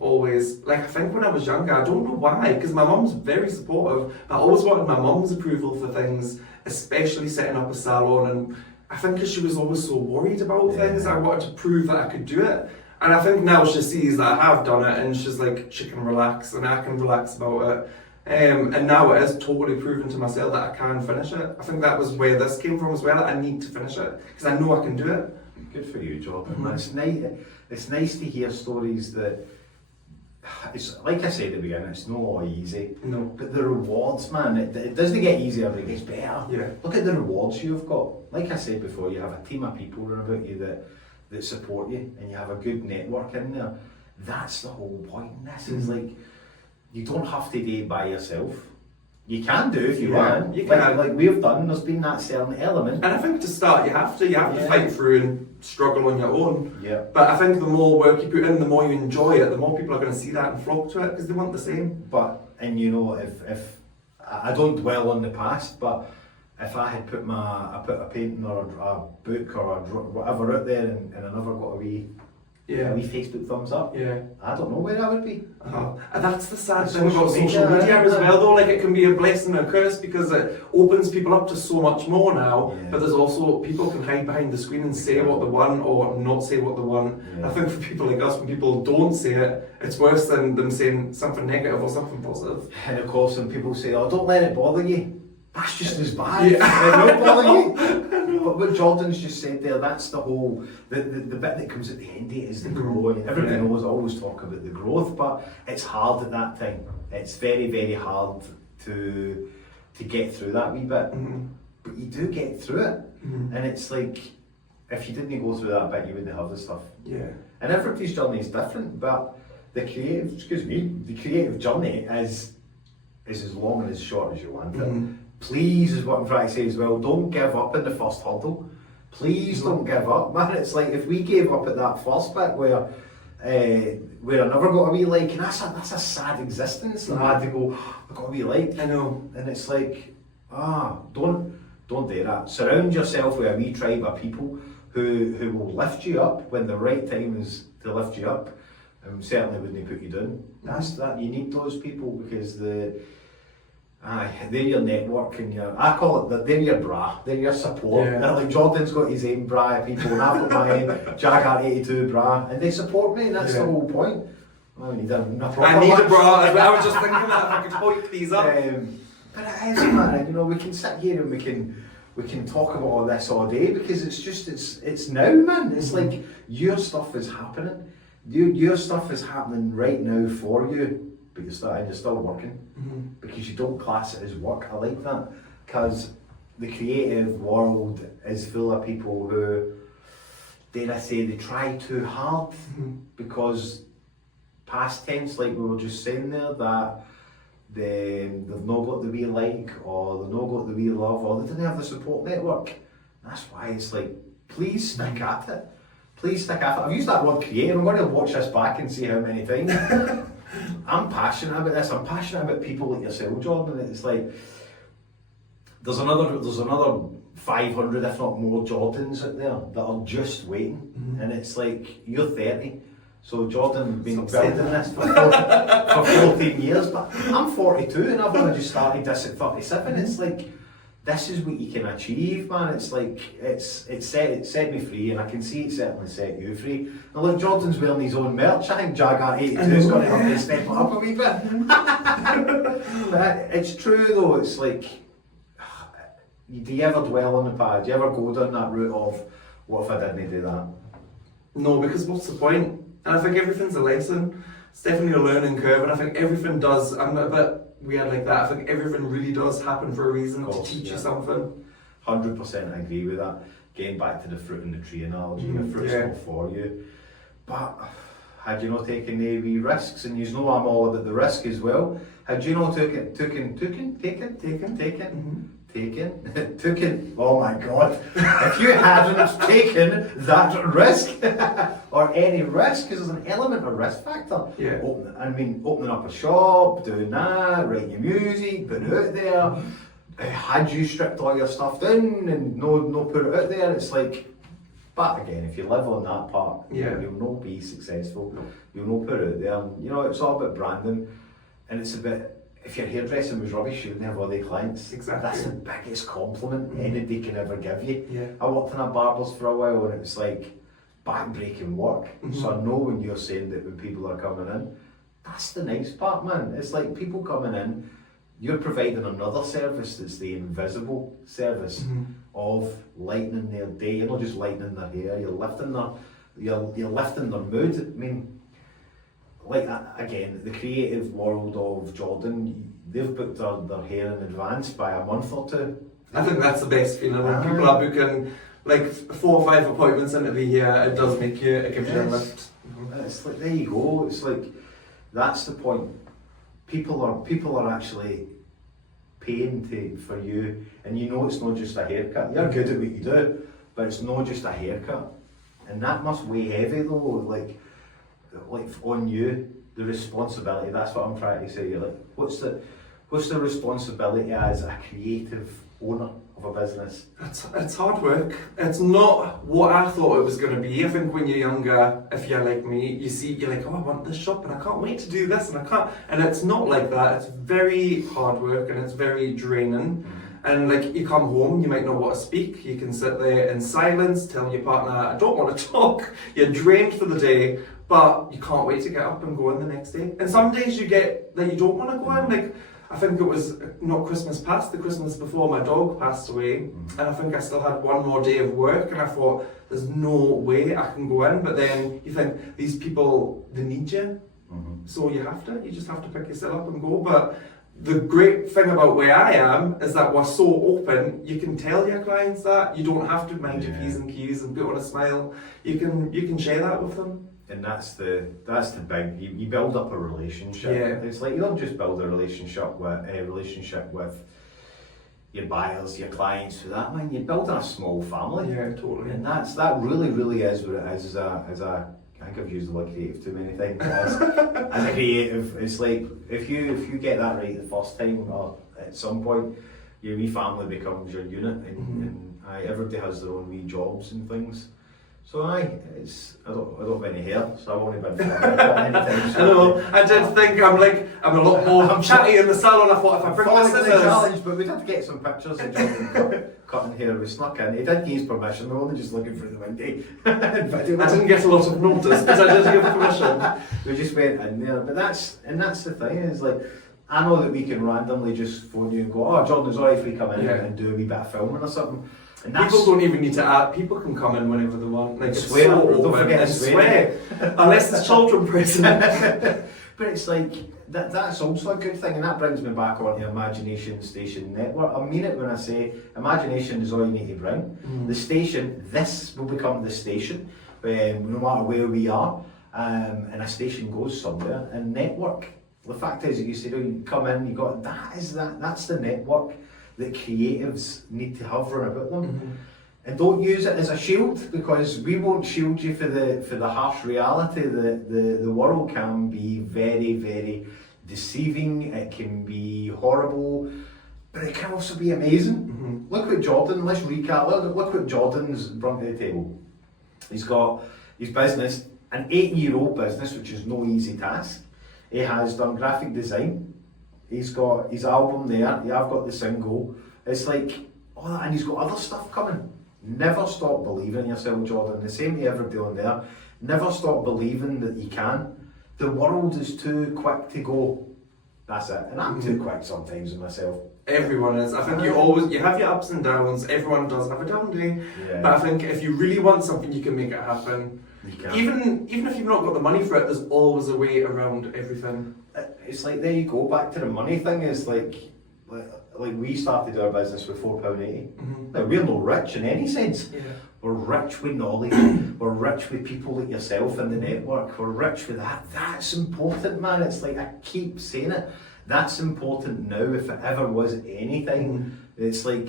Always. Like, I think when I was younger, I don't know why, because my mum's very supportive, but I always wanted my mum's approval for things, especially setting up a salon. And I think because she was always so worried about things, I wanted to prove that I could do it. And I think now she sees that I have done it, and she's like, she can relax, and I can relax about it. And now it is totally proven to myself that I can finish it. I think that was where this came from as well. I need to finish it because I know I can do it. Good for you, Jordan. It's nice to hear stories that, it's like I said at the beginning, it's not all easy. No. But the rewards, man, it doesn't get easier, but it gets better. Yeah. Look at the rewards you've got. Like I said before, you have a team of people around about you that support you, and you have a good network in there. That's the whole point in this. Is like, you don't have to do it by yourself. You can do if you want. You can. Like we've done, there's been that certain element. And I think to start, you have to fight through and struggle on your own. Yeah. But I think the more work you put in, the more you enjoy it, the more people are going to see that and flock to it because they want the same. And you know, if I don't dwell on the past, but if I had put a painting or a book or whatever out there and I never got a wee Facebook thumbs up, I don't know where I would be. And that's the sad thing about social media as well, though. Like, it can be a blessing and a curse because it opens people up to so much more now. But there's also, people can hide behind the screen and say what they want or not say what they want. I think for people like us, when people don't say it, it's worse than them saying something negative or something positive. And of course, when people say, "Oh, don't let it bother you," that's just as bad. It won't bother you. But what Jordan's just said there, that's the whole, the bit that comes at the end of it is the growing. Everybody knows I always talk about the growth, but it's hard at that time. It's very, very hard to get through that wee bit. But you do get through it. And it's like, if you didn't go through that bit, you wouldn't have the stuff. And everybody's journey is different, but the creative journey is as long and as short as you want it. Please, is what I'm trying to say as well, don't give up in the first hurdle. Please don't give up, man. It's like, if we gave up at that first bit where I never got a wee like, and that's a sad existence. I had to go, I got a wee like. I know. And it's like, don't do that. Surround yourself with a wee tribe of people who will lift you up when the right time is to lift you up. Certainly wouldn't put you down. That's that. You need those people because they're your network and I call it they're your bra, they're your support. Like Jordan's got his own bra of people and I've got my own Jagger 82 bra and they support me and that's the whole point. I need a bra. I was just thinking that if I could hoik these up. But it is, man, you know, we can sit here and we can talk about all this all day because it's now, man. It's like your stuff is happening. Your stuff is happening right now for you. But you're still working because you don't class it as work. I like that because the creative world is full of people who, dare I say, they try too hard because past tense, like we were just saying there, that they've not got the wee like or they've not got the wee love or they didn't have the support network. That's why it's like, please stick at it. Please stick at it. I've used that word creative. I'm going to watch this back and see how many times. I'm passionate about this. I'm passionate about people like yourself, Jordan. It's like there's another 500, if not more, Jordans out there that are just waiting. And it's like, you're 30, so Jordan's been building this for 14 years. But I'm 42 and I've only just started this at 37. It's like, this is what you can achieve, man. It's like, it set me free, and I can see it certainly set you free. Now look, Jordan's wearing his own merch. I think Jagger 82 is going to have to step up a wee bit. But it's true though, it's like, do you ever dwell on the past? Do you ever go down that route of, what if I didn't do that? No, because what's the point? And I think everything's a lesson. It's definitely a learning curve, and I think everything does. I'm a bit weird like that. I think everything really does happen for a reason, to teach you something. 100% I agree with that. Getting back to the fruit and the tree analogy, the fruit's not for you. But had you not taken the wee risks, and you know I'm all about the risk as well, had you not taken, oh my God, if you hadn't taken that risk, or any risk, because there's an element of risk factor. Opening up a shop, doing that, writing your music, putting it out there, had you stripped all your stuff down and no put it out there, it's like, but again, if you live on that part, you'll not be successful. No. You'll not put it out there. And, you know, it's all about branding, and it's a bit. If your hairdressing was rubbish, you wouldn't have all the clients. Exactly. That's the biggest compliment anybody can ever give you. Yeah. I worked in a barber's for a while, and it was like back-breaking work. So I know when you're saying that when people are coming in, that's the nice part, man. It's like people coming in, you're providing another service that's the invisible service of lightening their day. You're not just lightening their hair, you're lifting their mood. I mean, like again, the creative world of Jordan, they've booked their hair in advance by a month or two. I think that's the best feeling when people are booking like 4 or 5 appointments into the year. It does make you, it gives you a lift. It's like, there you go. It's like, that's the point. People are actually paying for you, and you know it's not just a haircut. You're good at what you do, but it's not just a haircut, and that must weigh heavy though. Like on you, the responsibility. That's what I'm trying to say. You're like, what's the responsibility as a creative owner of a business? It's hard work. It's not what I thought it was going to be. I think when you're younger, if you're like me, you're like, oh, I want this shop and I can't wait to do this and I can't. And it's not like that. It's very hard work and it's very draining. And like you come home, you might not want to speak. You can sit there in silence, telling your partner, I don't want to talk. You're drained for the day, but you can't wait to get up and go in the next day. And some days you get that you don't want to go in. Like, I think it was not Christmas past, the Christmas before my dog passed away, and I think I still had one more day of work, and I thought, there's no way I can go in. But then you think, these people, they need you, so you just have to pick yourself up and go. But the great thing about where I am is that we're so open. You can tell your clients that you don't have to mind your P's and Q's and put on a smile. You can share that with them. And that's the big. You build up a relationship. Yeah. It's like you don't just build a relationship with your buyers, your clients. For that, man, you're building a small family. Yeah, totally. And that really is what it is. I think I've used the word creative too many times. As a creative, it's like if you get that right the first time, or at some point, your wee family becomes your unit, and everybody has their own wee jobs and things. So I don't have any hair, so I've only been anytime. I know. I did think I'm a lot more chatty in the salon. I thought if I bring my scissors. Challenge, but we did get some pictures of Jordan cutting hair. We snuck in. He did give his permission. We were only just looking through the window. I didn't get a lot of notice, but I did give permission. We just went in there. But that's the thing, is like, I know that we can randomly just phone you and go, oh, Jordan, sorry if we come in and do a wee bit of filming or something. And people don't even need to add. People can come in whenever they want. Like, it's swear, so don't open forget and to swear. Unless there's children present. But it's like, that's also a good thing, and that brings me back onto Imagination Station Network. I mean it when I say imagination is all you need to bring. The station, this will become the station, no matter where we are, and a station goes somewhere. And network, the fact is that you said, oh, you come in, you got that's the network that creatives need to have run about them. And don't use it as a shield, because we won't shield you for the harsh reality that the world can be very, very deceiving. It can be horrible, but it can also be amazing. Look what Jordan, let's recap, look what Jordan's brought to the table. He's got his business, an 8-year-old business, which is no easy task. He has done graphic design. He's got his album there. I've got the single. It's like, all that, and he's got other stuff coming. Never stop believing in yourself, Jordan. The same to everybody on there. Never stop believing that you can. The world is too quick to go. That's it. And I'm too quick sometimes with myself. Everyone is. I think you have your ups and downs. Everyone does have a down day. Yeah. But I think if you really want something, you can make it happen. You can. Even if you've not got the money for it, there's always a way around everything. It's like, there you go, back to the money thing. Is like we started our business with £4.80. Now, we're not rich in any sense. Yeah. We're rich with knowledge. We're rich with people like yourself in the network. We're rich with that. That's important, man. It's like, I keep saying it. That's important now, if it ever was anything. It's like,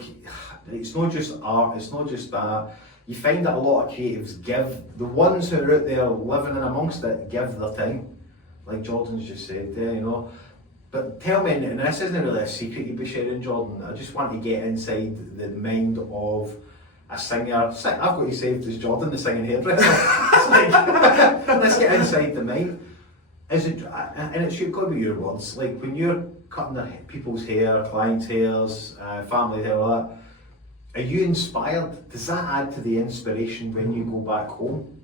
it's not just art, it's not just that. You find that a lot of creatives give, the ones who are out there living in amongst it, give their time. Like Jordan's just said there, But tell me, and this isn't really a secret you'd be sharing, Jordan, I just want to get inside the mind of a singer. I've got you saved as Jordan, the singing hairdresser. It's like, let's get inside the mind. Is it, and it should go with your words, like when you're cutting people's hair, clients' hairs, family hair, all that, are you inspired? Does that add to the inspiration when you go back home?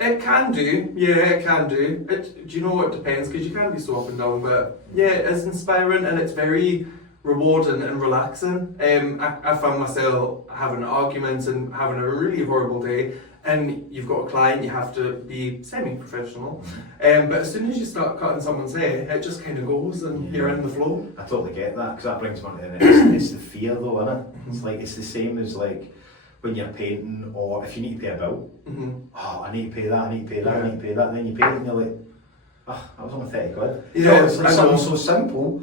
It can do, yeah, it can do. Do you know what, it depends, because you can be so up and down, but yeah, it is inspiring and it's very rewarding and relaxing. I found myself having arguments and having a really horrible day, and you've got a client, you have to be semi-professional. But as soon as you start cutting someone's hair, it just kind of goes and you're in the flow. I totally get that, because that brings me on to the next. It's the fear though, isn't it? It's like, it's the same as like when you're painting, or if you need to pay a bill. Oh, I need to pay that, I need to pay that, I need to pay that, and then you pay it and you're like, oh, that was only 30 quid. Yeah, it's like something so simple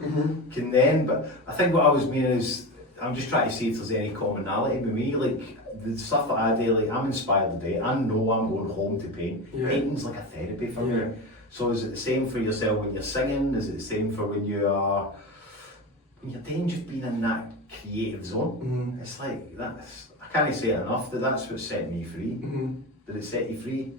can then, but I think what I was meaning is, I'm just trying to see if there's any commonality with me, like the stuff that I do, like I'm inspired today, I know I'm going home to paint. Yeah. Painting's like a therapy for me. So is it the same for yourself when you're singing? Is it the same for when you're then just being in that creative zone? It's like, that's, I can't say it enough, that's what set me free. Did it set you free?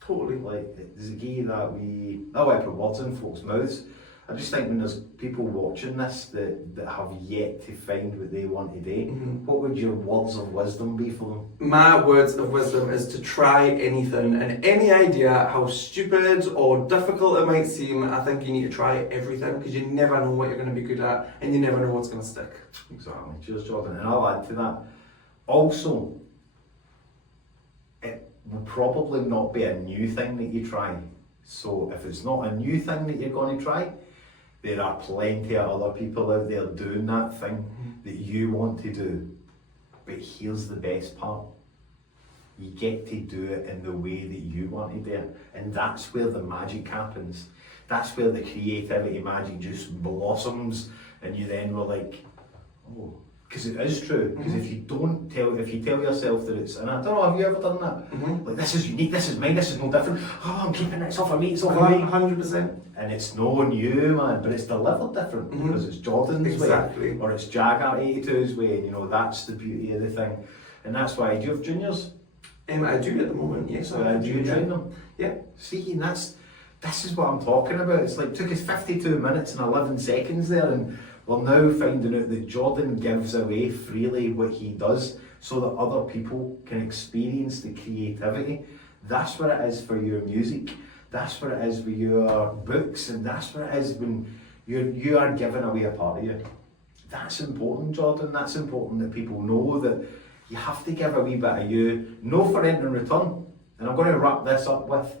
Totally. Like, does it give you that I want to put words in folks' mouths. I just think when there's people watching this that have yet to find what they want to do, what would your words of wisdom be for them? My words of wisdom is to try anything, and any idea, how stupid or difficult it might seem, I think you need to try everything, because you never know what you're going to be good at, and you never know what's going to stick. Exactly. Cheers, Jordan. And I'll add to that. Also, it will probably not be a new thing that you try. So if it's not a new thing that you're going to try, there are plenty of other people out there doing that thing that you want to do. But here's the best part. You get to do it in the way that you want to do it. And that's where the magic happens. That's where the creativity magic just blossoms, and you then were like, oh, because it is true. Because if you tell yourself that it's, and I don't know, have you ever done that? Like, this is unique, this is mine, this is no different. Oh, I'm keeping it, it's all for me, it's all for me. 100%. And it's no you, man, but it's delivered different because it's Jordan's way, or it's Jagger 82's way, and you know, that's the beauty of the thing. And that's why, do you have juniors? I do at the moment, yes. Do you train them? Yeah. See, and this is what I'm talking about. It's like, took us 52 minutes and 11 seconds there, and we're now finding out that Jordan gives away freely what he does so that other people can experience the creativity. That's what it is for your music. That's what it is with your books, and that's what it is when you are giving away a part of you. That's important, Jordan. That's important that people know that you have to give a wee bit of you, no for anything in return. And I'm going to wrap this up with,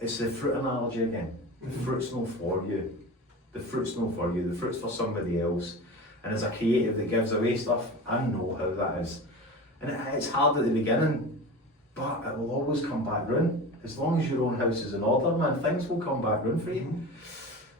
it's the fruit analogy again. The fruit's not for you. The fruit's not for you. The fruit's for somebody else. And as a creative that gives away stuff, I know how that is. And it's hard at the beginning, but it will always come back round. As long as your own house is in order, man, things will come back round for you.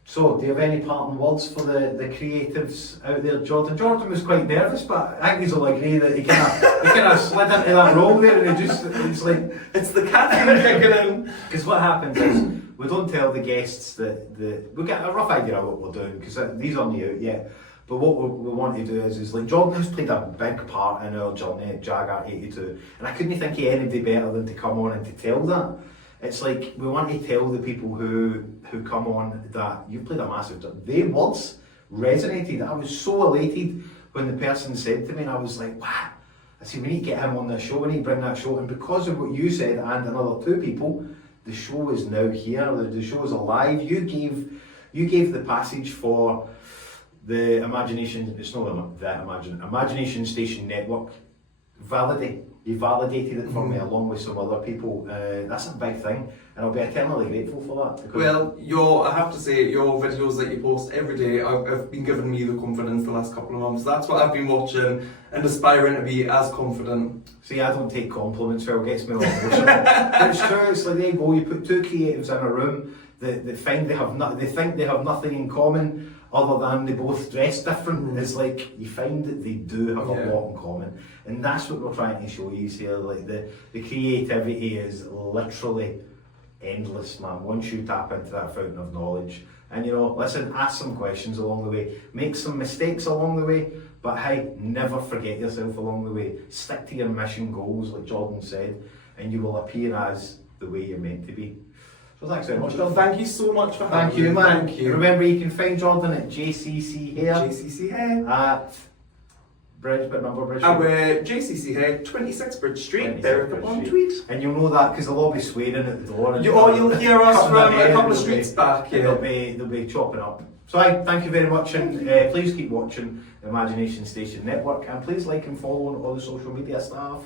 So, do you have any parting words for the creatives out there, Jordan? Jordan was quite nervous, but I think he'll agree that he kind of slid into that role there, and it's like, it's the caffeine kicking in. Because what happens is, we don't tell the guests that we get a rough idea of what we're doing, because these aren't out yet. But what we want to do is like, Jordan has played a big part in our journey at Jagger 82, and I couldn't think of anybody better than to come on and to tell that. It's like, we want to tell the people who come on that you've played a massive job. Their words resonated. I was so elated when the person said to me, and I was like, wow. I said, we need to get him on the show, we need to bring that show. And because of what you said and another two people, the show is now here, the show is alive. You gave the passage for the Imagination, it's not that Imagination Station Network. You validated it for me along with some other people. That's a big thing, and I'll be eternally grateful for that. Well, I have to say, your videos that you post every day have been giving me the confidence the last couple of months. That's what I've been watching and aspiring to be as confident. See, I don't take compliments, well, it gets me all emotional. But it's true, it's like, there you go, you put two creatives in a room that think they have nothing in common other than they both dress different. It's like, you find that they do have a lot in common. And that's what we're trying to show you here. Like, the creativity is literally endless, man. Once you tap into that fountain of knowledge, And you know, listen, ask some questions along the way, make some mistakes along the way, but hey, never forget yourself along the way. Stick to your mission goals, like Jordan said, and you will appear as the way you're meant to be. So thanks very much, Jordan. Thank you so much for having Thank you, me. man. Thank you. Remember, you can find Jordan at JCC Hair. JCC Hair. At Bridge, bit number Bridge. We're JCC Hair, 26 Bridge Street, 26 Berwick Bridge upon Street. Tweed. And you'll know that because they'll all be swearing at the door. And You'll hear us cutting from their hair, a couple of they'll streets be- back. and Yeah. they'll be chopping up. So thank you very much, and please keep watching the Imagination Station Network, and please like and follow on all the social media stuff.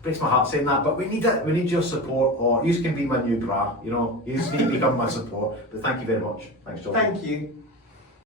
Breaks my heart saying that, but we need it. We need your support, or you can be my new bra. You know, you just need to become my support. But thank you very much. Thanks, Jordan. Thank you.